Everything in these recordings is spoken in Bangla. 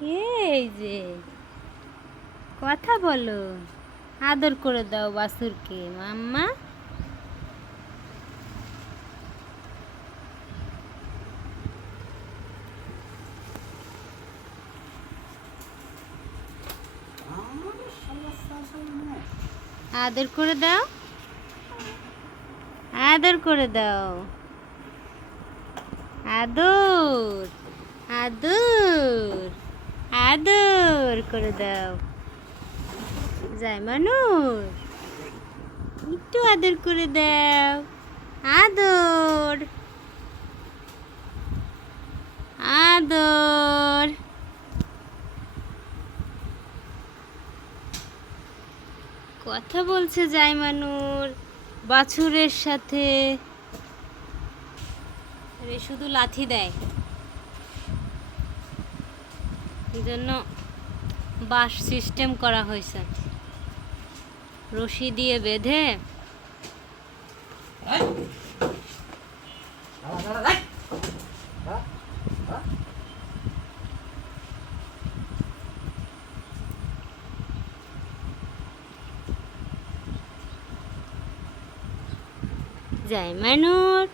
এই যে, কথা বলো। আদর করে দাও বাসুরকে, মাম্মা। আদর করে দাও। আদর করে দাও। আদর আদর। আদর করে দাও। যায় মানুষ একটু আদর করে দাও। আদর। আদর। কথা বলছে যায় মানুর। বাছুরের সাথে। শুধু লাথি দেয়। এই জন্য বাঁশ সিস্টেম করা হয়েছে। রশি দিয়ে বেঁধে যায় মানুর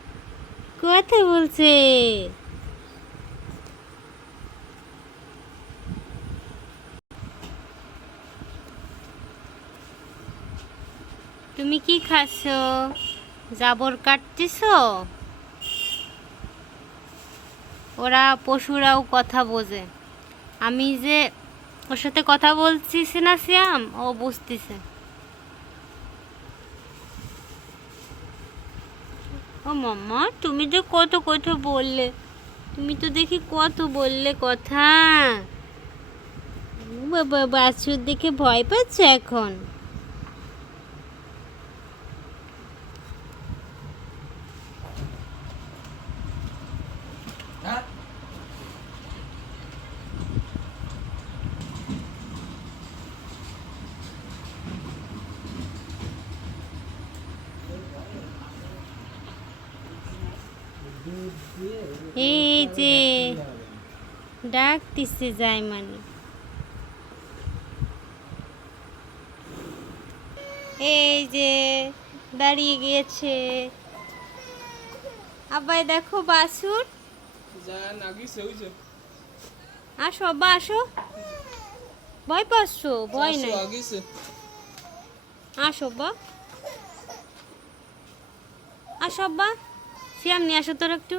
কথা বলছে। তুমি কি খাচ্ছ? জাবর কাটতেছ? ওরা পশুরাও কথা বোঝে। আমি যে ওর সাথে কথা বলছি না শ্যাম ও বুঝতেছে। ও মাম্মা, তুমি যে কত কথা বললে। তুমি তো দেখি কত বললে কথা। বাবা বাছুর দেখে ভয় পাচ্ছ এখন। এই যে ডাকতেছে যায় মানে এই যে দাঁড়িয়ে গিয়েছে। আব্বাই দেখো বাসুর আসো আব্বা আসো। ভয় পাচ্ছ? ভয় নাই। আসো আব্বা। আসো আব্বা। সিয়াম নিয়ে আসো তোর একটু।